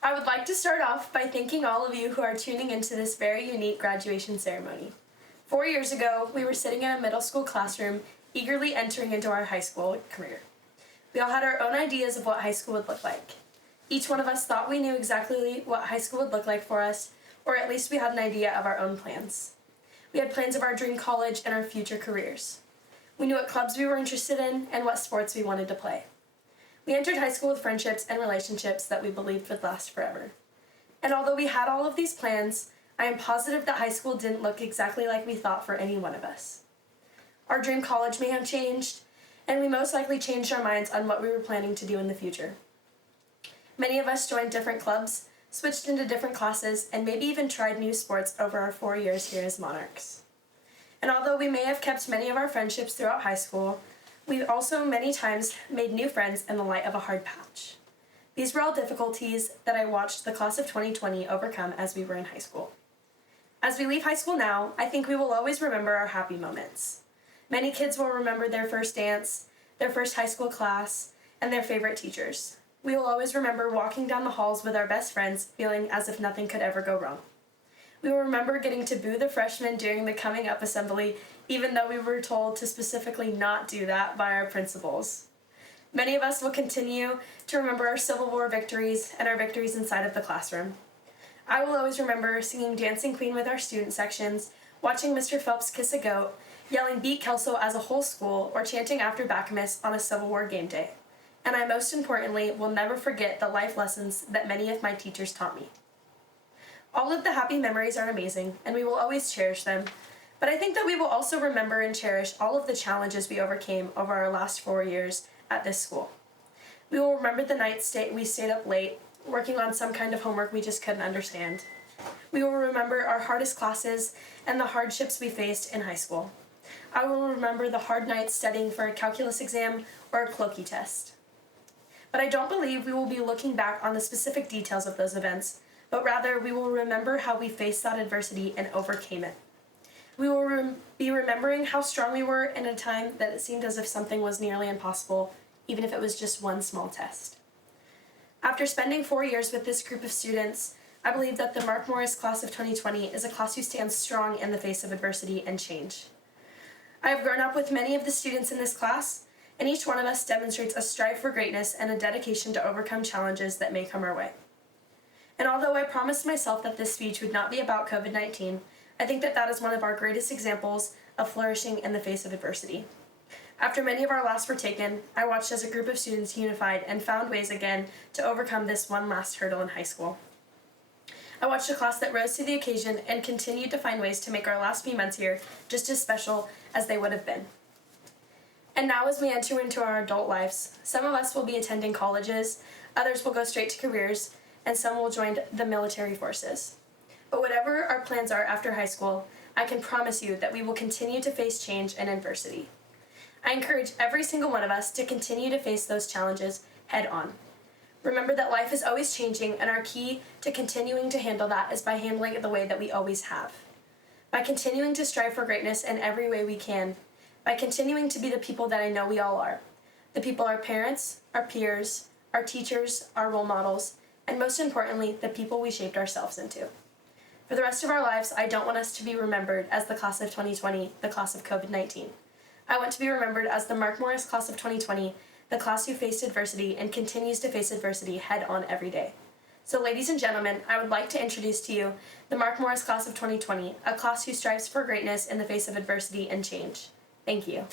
I would like to start off by thanking all of you who are tuning into this very unique graduation ceremony. 4 years ago, we were sitting in a middle school classroom, eagerly entering into our high school career. We all had our own ideas of what high school would look like. Each one of us thought we knew exactly what high school would look like for us, or at least we had an idea of our own plans. We had plans of our dream college and our future careers. We knew what clubs we were interested in and what sports we wanted to play. We entered high school with friendships and relationships that we believed would last forever. And although we had all of these plans, I am positive that high school didn't look exactly like we thought for any one of us. Our dream college may have changed, and we most likely changed our minds on what we were planning to do in the future. Many of us joined different clubs, switched into different classes, and maybe even tried new sports over our 4 years here as Monarchs. And although we may have kept many of our friendships throughout high school, we also many times made new friends in the light of a hard patch. These were all difficulties that I watched the class of 2020 overcome as we were in high school. As we leave high school now, I think we will always remember our happy moments. Many kids will remember their first dance, their first high school class, and their favorite teachers. We will always remember walking down the halls with our best friends, feeling as if nothing could ever go wrong. We will remember getting to boo the freshmen during the coming up assembly, even though we were told to specifically not do that by our principals. Many of us will continue to remember our Civil War victories and our victories inside of the classroom. I will always remember singing Dancing Queen with our student sections, watching Mr. Phelps kiss a goat, yelling Beat Kelso as a whole school, or chanting after Bacchamus on a Civil War game day. And I most importantly will never forget the life lessons that many of my teachers taught me. All of the happy memories are amazing, and we will always cherish them, but I think that we will also remember and cherish all of the challenges we overcame over our last 4 years at this school. We will remember the nights we stayed up late, working on some kind of homework we just couldn't understand. We will remember our hardest classes and the hardships we faced in high school. I will remember the hard nights studying for a calculus exam or a colloquy test. But I don't believe we will be looking back on the specific details of those events, but rather we will remember how we faced that adversity and overcame it. We will be remembering how strong we were in a time that it seemed as if something was nearly impossible, even if it was just one small test. After spending 4 years with this group of students, I believe that the Mark Morris class of 2020 is a class who stands strong in the face of adversity and change. I have grown up with many of the students in this class, and each one of us demonstrates a strive for greatness and a dedication to overcome challenges that may come our way. And although I promised myself that this speech would not be about COVID-19, I think that that is one of our greatest examples of flourishing in the face of adversity. After many of our lives were taken, I watched as a group of students unified and found ways again to overcome this one last hurdle in high school. I watched a class that rose to the occasion and continued to find ways to make our last few months here just as special as they would have been. And now as we enter into our adult lives, some of us will be attending colleges, others will go straight to careers, and some will join the military forces. But whatever our plans are after high school, I can promise you that we will continue to face change and adversity. I encourage every single one of us to continue to face those challenges head on. Remember that life is always changing, and our key to continuing to handle that is by handling it the way that we always have. By continuing to strive for greatness in every way we can. By continuing to be the people that I know we all are. The people our parents, our peers, our teachers, our role models, and most importantly, the people we shaped ourselves into. For the rest of our lives, I don't want us to be remembered as the class of 2020, the class of COVID-19. I want to be remembered as the Mark Morris class of 2020, the class who faced adversity and continues to face adversity head on every day. So ladies and gentlemen, I would like to introduce to you the Mark Morris class of 2020, a class who strives for greatness in the face of adversity and change. Thank you.